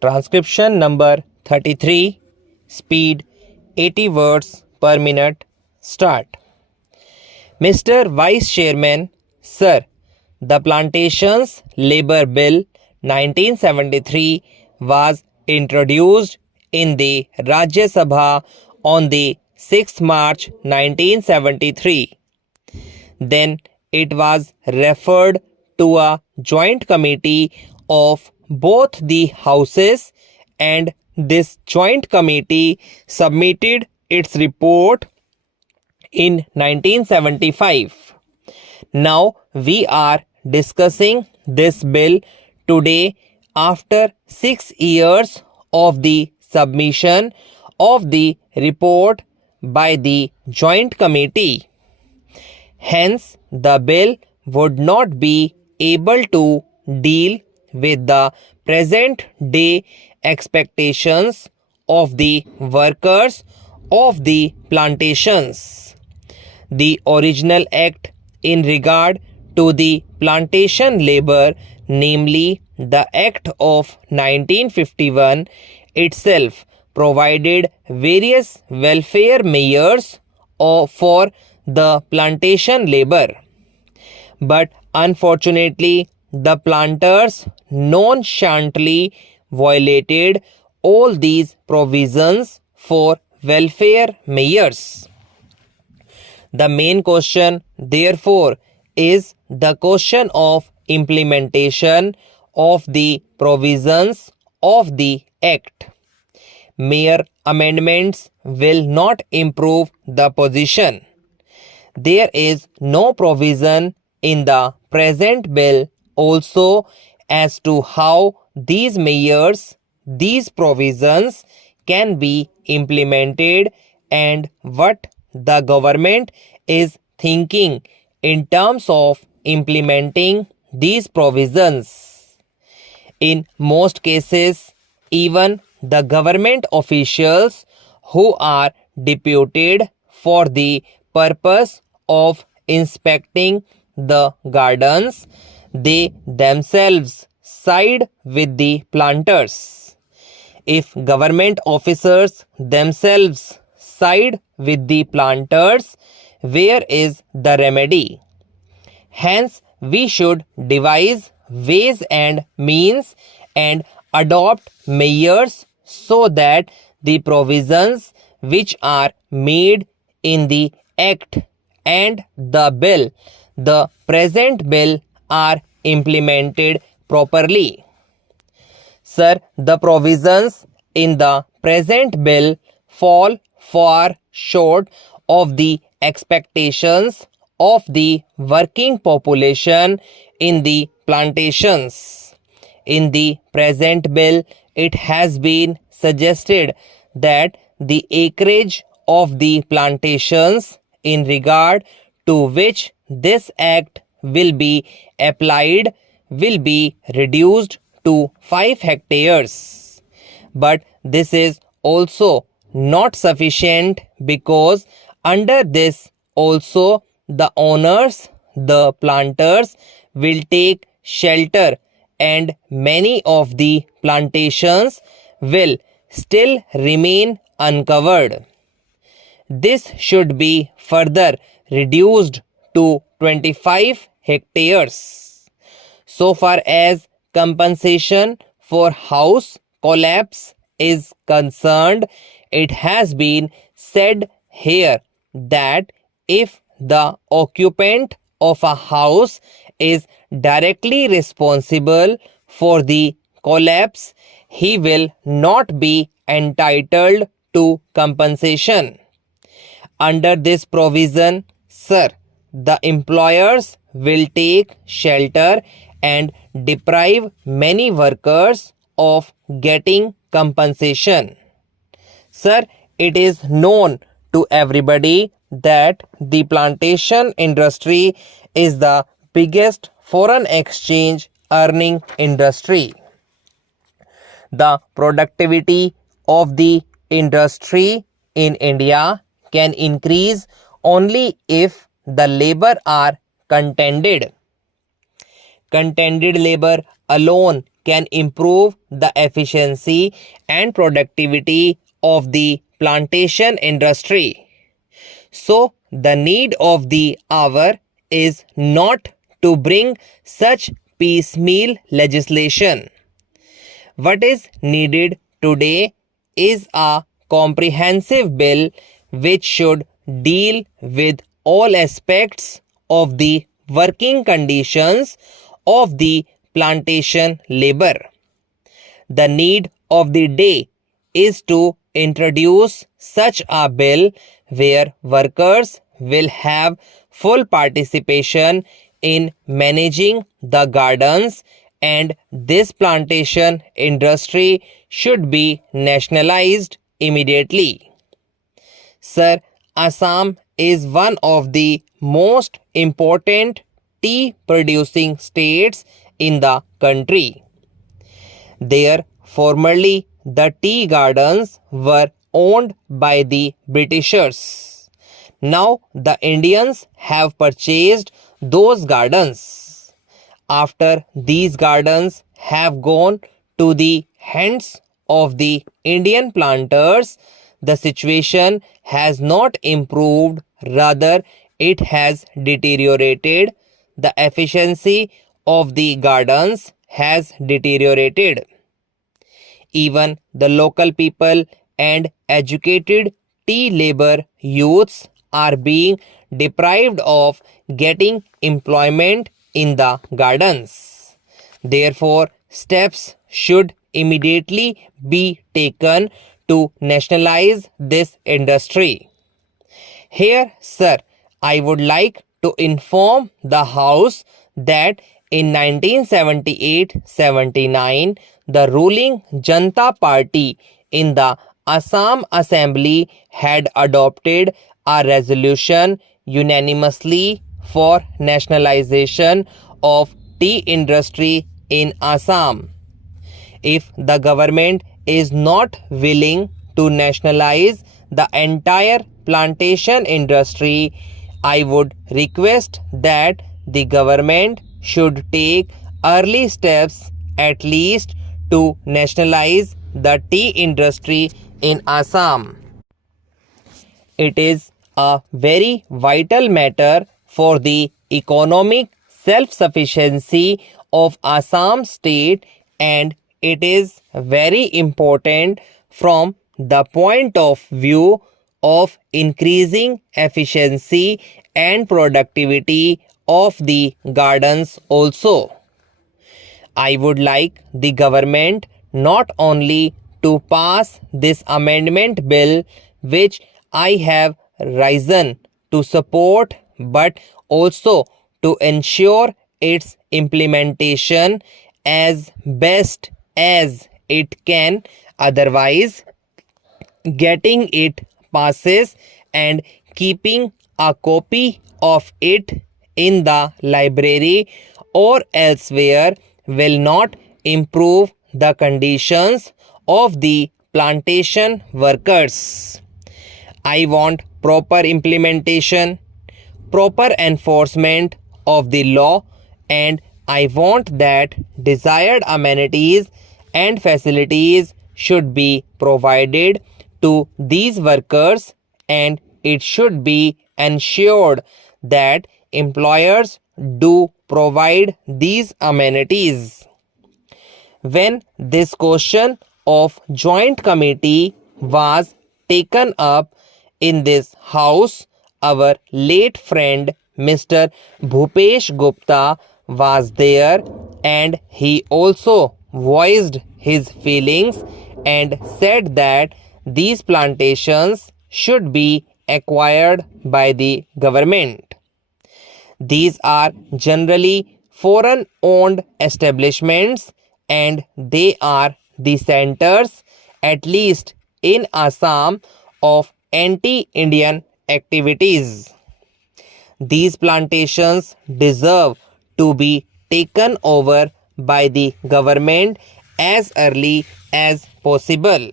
Transcription number 33, speed 80 words per minute, start. Mr. Vice Chairman, Sir, the Plantations Labour Bill 1973 was introduced in the Rajya Sabha on the 6th March 1973. Then it was referred to a joint committee of both the houses, and this joint committee submitted its report in 1975. Now we are discussing this bill today after 6 years of the submission of the report by the joint committee. Hence, the bill would not be able to deal with the present day expectations of the workers of the plantations. The original act in regard to the plantation labor, namely the Act of 1951 itself, provided various welfare measures for the plantation labor. But unfortunately, the planters nonchalantly violated all these provisions for welfare measures. The main question, therefore, is the question of implementation of the provisions of the Act. Mere amendments will not improve the position. There is no provision in the present bill also as to how these measures, these provisions can be implemented and what the government is thinking in terms of implementing these provisions. In most cases, even the government officials who are deputed for the purpose of inspecting the gardens, they themselves side with the planters. If government officers themselves side with the planters, where is the remedy? Hence, we should devise ways and means and adopt measures so that the provisions which are made in the Act and the bill, the present bill, are implemented properly. Sir, the provisions in the present bill fall far short of the expectations of the working population in the plantations. In the present bill, it has been suggested that the acreage of the plantations in regard to which this act will be applied will be reduced to 5 hectares. But this is also not sufficient, because under this also the owners, the planters, will take shelter, and many of the plantations will still remain uncovered. This should be further reduced to 25 hectares. So far as compensation for house collapse is concerned, it has been said here that if the occupant of a house is directly responsible for the collapse, he will not be entitled to compensation. Under this provision, sir, the employers will take shelter and deprive many workers of getting compensation. Sir, it is known to everybody that the plantation industry is the biggest foreign exchange earning industry. The productivity of the industry in India can increase only if the labor are contented. Contented labor alone can improve the efficiency and productivity of the plantation industry. So, the need of the hour is not to bring such piecemeal legislation. What is needed today is a comprehensive bill which should deal with all aspects of the working conditions of the plantation labor. The need of the day is to introduce such a bill where workers will have full participation in managing the gardens, and this plantation industry should be nationalized immediately. Sir, Assam is one of the most important tea producing states in the country. There, formerly, the tea gardens were owned by the Britishers. Now, the Indians have purchased those gardens. After these gardens have gone to the hands of the Indian planters, the situation has not improved, rather, it has deteriorated. The efficiency of the gardens has deteriorated. Even the local people and educated tea labor youths are being deprived of getting employment in the gardens. Therefore, steps should immediately be taken to nationalize this industry. Here, sir, I would like to inform the House that in 1978-79, the ruling Janata Party in the Assam Assembly had adopted a resolution unanimously for nationalization of tea industry in Assam. If the government is not willing to nationalize the entire plantation industry, I would request that the government should take early steps at least to nationalize the tea industry in Assam. It is a very vital matter for the economic self-sufficiency of Assam state, and it is very important from the point of view of increasing efficiency and productivity of the gardens also. I would like the government not only to pass this amendment bill which I have risen to support, but also to ensure its implementation as best as it can. Otherwise, getting it passes and keeping a copy of it in the library or elsewhere will not improve the conditions of the plantation workers. I want proper implementation, proper enforcement of the law, and I want that desired amenities and facilities should be provided to these workers, and it should be ensured that employers do provide these amenities. When this question of joint committee was taken up in this house, our late friend Mr. Bhupesh Gupta was there, and he also voiced his feelings and said that these plantations should be acquired by the government. These are generally foreign owned establishments, and they are the centers, at least in Assam, of anti-Indian activities. These plantations deserve to be taken over by the government as early as possible.